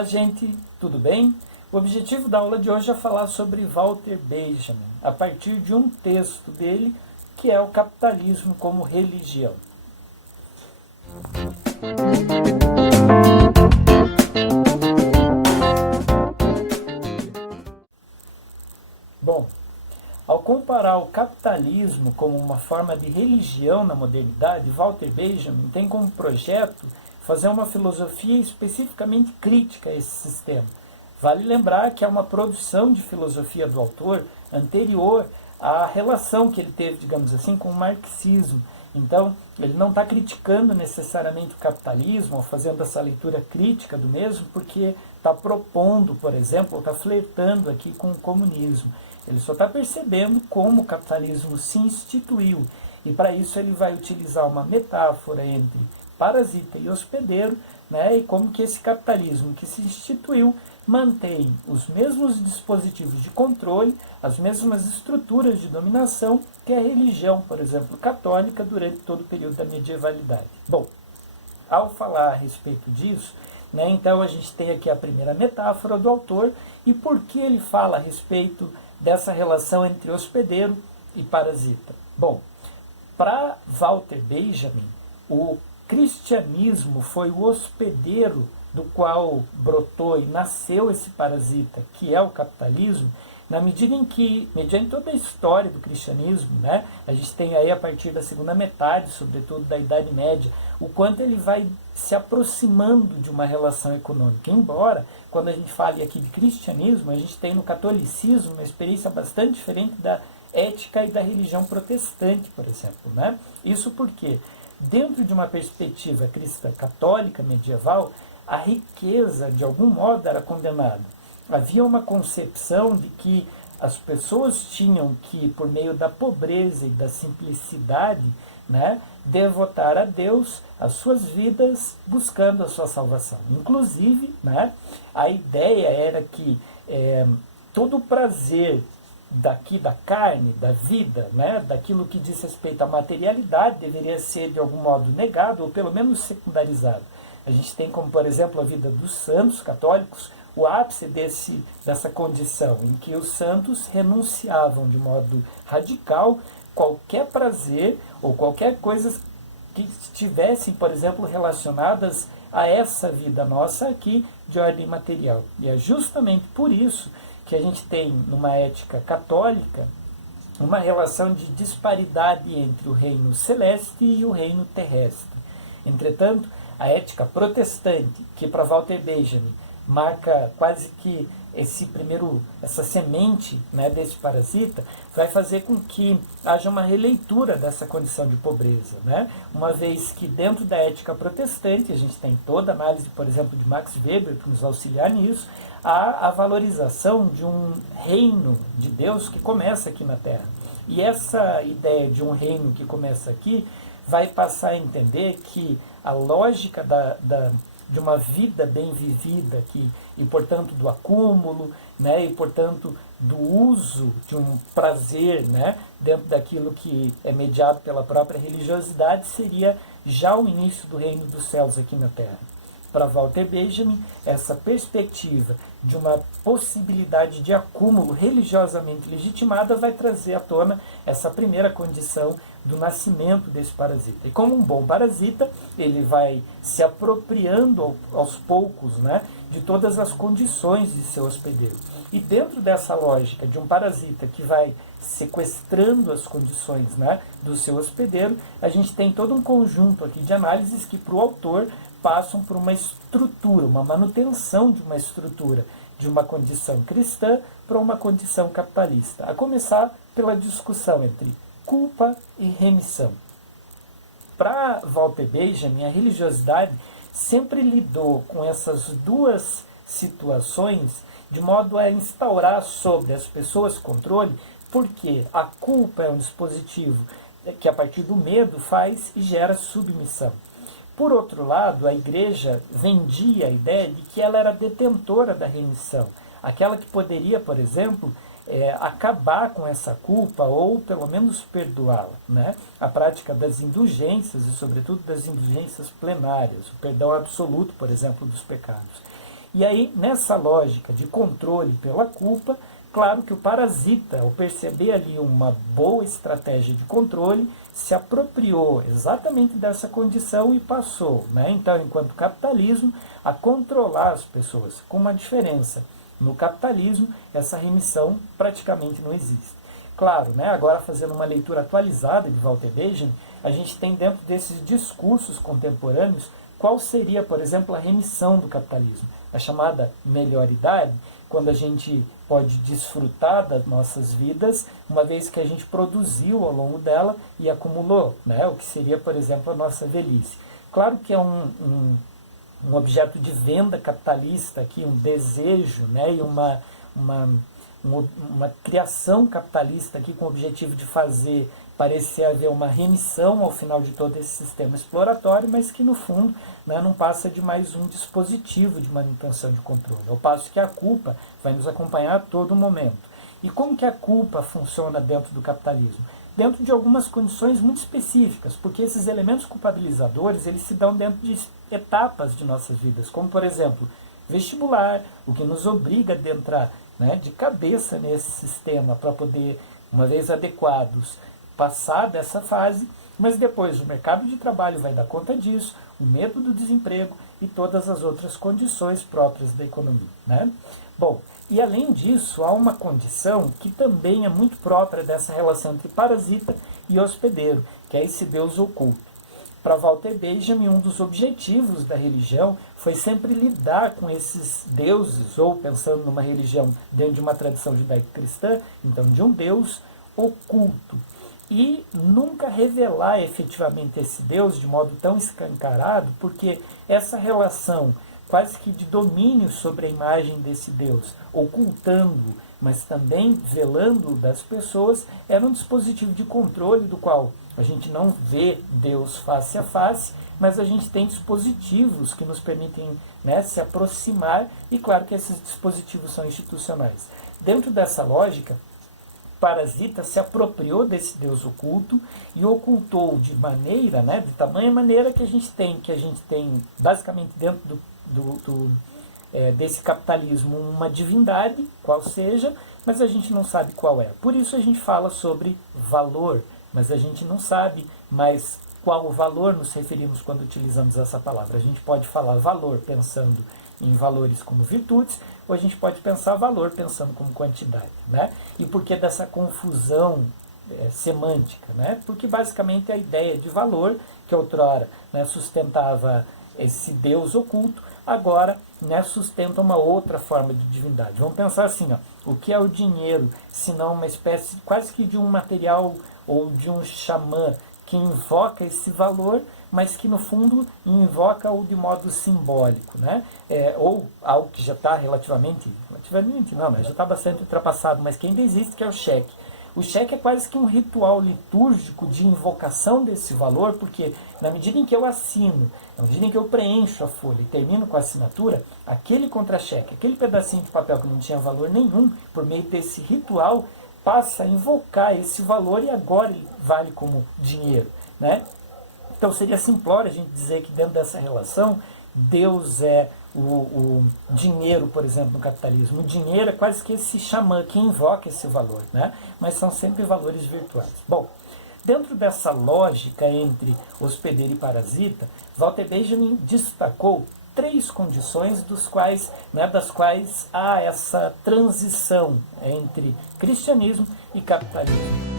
Olá, gente, tudo bem? O objetivo da aula de hoje é falar sobre Walter Benjamin, a partir de um texto dele, que é o Capitalismo como Religião. Bom, ao comparar o capitalismo como uma forma de religião na modernidade, Walter Benjamin tem como projeto fazer uma filosofia especificamente crítica a esse sistema. Vale lembrar que é uma produção de filosofia do autor anterior à relação que ele teve, digamos assim, com o marxismo. Então, ele não está criticando necessariamente o capitalismo, ou fazendo essa leitura crítica do mesmo, porque está propondo, por exemplo, ou está flertando aqui com o comunismo. Ele só está percebendo como o capitalismo se instituiu. E para isso ele vai utilizar uma metáfora entre parasita e hospedeiro, né, e como que esse capitalismo que se instituiu mantém os mesmos dispositivos de controle, as mesmas estruturas de dominação que a religião, por exemplo, católica, durante todo o período da medievalidade. Bom, ao falar a respeito disso, né, então a gente tem aqui a primeira metáfora do autor e por que ele fala a respeito dessa relação entre hospedeiro e parasita. Bom, para Walter Benjamin, o cristianismo foi o hospedeiro do qual brotou e nasceu esse parasita, que é o capitalismo, na medida em que, mediante toda a história do cristianismo, né, a gente tem aí a partir da segunda metade, sobretudo da Idade Média, o quanto ele vai se aproximando de uma relação econômica. Embora, quando a gente fale aqui de cristianismo, a gente tem no catolicismo uma experiência bastante diferente da ética e da religião protestante, por exemplo, né? Isso porque, dentro de uma perspectiva cristã católica medieval, a riqueza, de algum modo, era condenada. Havia uma concepção de que as pessoas tinham que, por meio da pobreza e da simplicidade, né, devotar a Deus as suas vidas buscando a sua salvação. Inclusive, né, a ideia era que todo o prazer daqui da carne, da vida, né, daquilo que diz respeito à materialidade, deveria ser de algum modo negado ou pelo menos secundarizado. A gente tem como, por exemplo, a vida dos santos católicos, o ápice dessa condição, em que os santos renunciavam de modo radical qualquer prazer ou qualquer coisa que estivessem, por exemplo, relacionadas a essa vida nossa aqui de ordem material. E é justamente por isso que a gente tem, numa ética católica, uma relação de disparidade entre o reino celeste e o reino terrestre. Entretanto, a ética protestante, que para Walter Benjamin marca quase que essa semente, né, desse parasita, vai fazer com que haja uma releitura dessa condição de pobreza, né? Uma vez que dentro da ética protestante, a gente tem toda a análise, por exemplo, de Max Weber, que nos auxiliar nisso, há a valorização de um reino de Deus que começa aqui na Terra. E essa ideia de um reino que começa aqui vai passar a entender que a lógica de uma vida bem vivida aqui, e portanto do acúmulo, né, e portanto do uso de um prazer, né, dentro daquilo que é mediado pela própria religiosidade, seria já o início do reino dos céus aqui na Terra. Para Walter Benjamin, essa perspectiva de uma possibilidade de acúmulo religiosamente legitimada vai trazer à tona essa primeira condição do nascimento desse parasita. E como um bom parasita, ele vai se apropriando aos poucos, né, de todas as condições de seu hospedeiro. E dentro dessa lógica de um parasita que vai sequestrando as condições, né, do seu hospedeiro, a gente tem todo um conjunto aqui de análises que para o autor passam por uma estrutura, uma manutenção de uma estrutura, de uma condição cristã para uma condição capitalista. A começar pela discussão entre culpa e remissão. Para Walter Benjamin, a religiosidade sempre lidou com essas duas situações de modo a instaurar sobre as pessoas controle, porque a culpa é um dispositivo que a partir do medo faz e gera submissão. Por outro lado, a igreja vendia a ideia de que ela era detentora da remissão, aquela que poderia, por exemplo, acabar com essa culpa ou pelo menos perdoá-la, né? A prática das indulgências e sobretudo das indulgências plenárias, o perdão absoluto, por exemplo, dos pecados. E aí, nessa lógica de controle pela culpa, claro que o parasita, ao perceber ali uma boa estratégia de controle, se apropriou exatamente dessa condição e passou, né? Então, enquanto capitalismo, a controlar as pessoas, com uma diferença. No capitalismo, essa remissão praticamente não existe. Claro, né, agora fazendo uma leitura atualizada de Walter Benjamin, a gente tem dentro desses discursos contemporâneos qual seria, por exemplo, a remissão do capitalismo, a chamada melhoridade, quando a gente pode desfrutar das nossas vidas, uma vez que a gente produziu ao longo dela e acumulou, né, o que seria, por exemplo, a nossa velhice. Claro que é um objeto de venda capitalista aqui, um desejo, né, e uma criação capitalista aqui com o objetivo de fazer parecer haver uma remissão ao final de todo esse sistema exploratório, mas que no fundo, né, não passa de mais um dispositivo de manutenção de controle, ao passo que a culpa vai nos acompanhar a todo momento. E como que a culpa funciona dentro do capitalismo? Dentro de algumas condições muito específicas, porque esses elementos culpabilizadores, eles se dão dentro de etapas de nossas vidas, como por exemplo, vestibular, o que nos obriga a adentrar, né, de cabeça nesse sistema para poder, uma vez adequados, passar dessa fase, mas depois o mercado de trabalho vai dar conta disso, o medo do desemprego e todas as outras condições próprias da economia, né? Bom, e além disso, há uma condição que também é muito própria dessa relação entre parasita e hospedeiro, que é esse Deus oculto. Para Walter Benjamin, um dos objetivos da religião foi sempre lidar com esses deuses, ou pensando numa religião dentro de uma tradição judaico-cristã, então de um Deus oculto. E nunca revelar efetivamente esse Deus de modo tão escancarado, porque essa relação quase que de domínio sobre a imagem desse Deus, ocultando, mas também velando das pessoas, era um dispositivo de controle do qual a gente não vê Deus face a face, mas a gente tem dispositivos que nos permitem, né, se aproximar, e claro que esses dispositivos são institucionais. Dentro dessa lógica, parasita se apropriou desse Deus oculto e ocultou de maneira, né, de tamanha maneira que a gente tem basicamente dentro desse capitalismo uma divindade, qual seja, mas a gente não sabe qual é. Por isso a gente fala sobre valor, mas a gente não sabe mais qual valor nos referimos quando utilizamos essa palavra. A gente pode falar valor pensando em valores como virtudes, ou a gente pode pensar valor pensando como quantidade, né? E por que dessa confusão semântica, né? Porque basicamente a ideia de valor, que outrora, né, sustentava esse Deus oculto, agora, né, sustenta uma outra forma de divindade. Vamos pensar assim, ó, o que é o dinheiro, se não uma espécie quase que de um material ou de um xamã que invoca esse valor, mas que no fundo invoca-o de modo simbólico, né? Ou algo que já está relativamente não, mas já está bastante ultrapassado, mas que ainda existe, que é o cheque. O cheque é quase que um ritual litúrgico de invocação desse valor, porque na medida em que eu assino, na medida em que eu preencho a folha e termino com a assinatura, aquele contra-cheque, aquele pedacinho de papel que não tinha valor nenhum, por meio desse ritual, passa a invocar esse valor e agora ele vale como dinheiro, né? Então seria simplório a gente dizer que dentro dessa relação, Deus é o dinheiro, por exemplo, no capitalismo. O dinheiro é quase que esse xamã que invoca esse valor, né? Mas são sempre valores virtuais. Bom, dentro dessa lógica entre hospedeiro e parasita, Walter Benjamin destacou 3 condições das quais há essa transição entre cristianismo e capitalismo.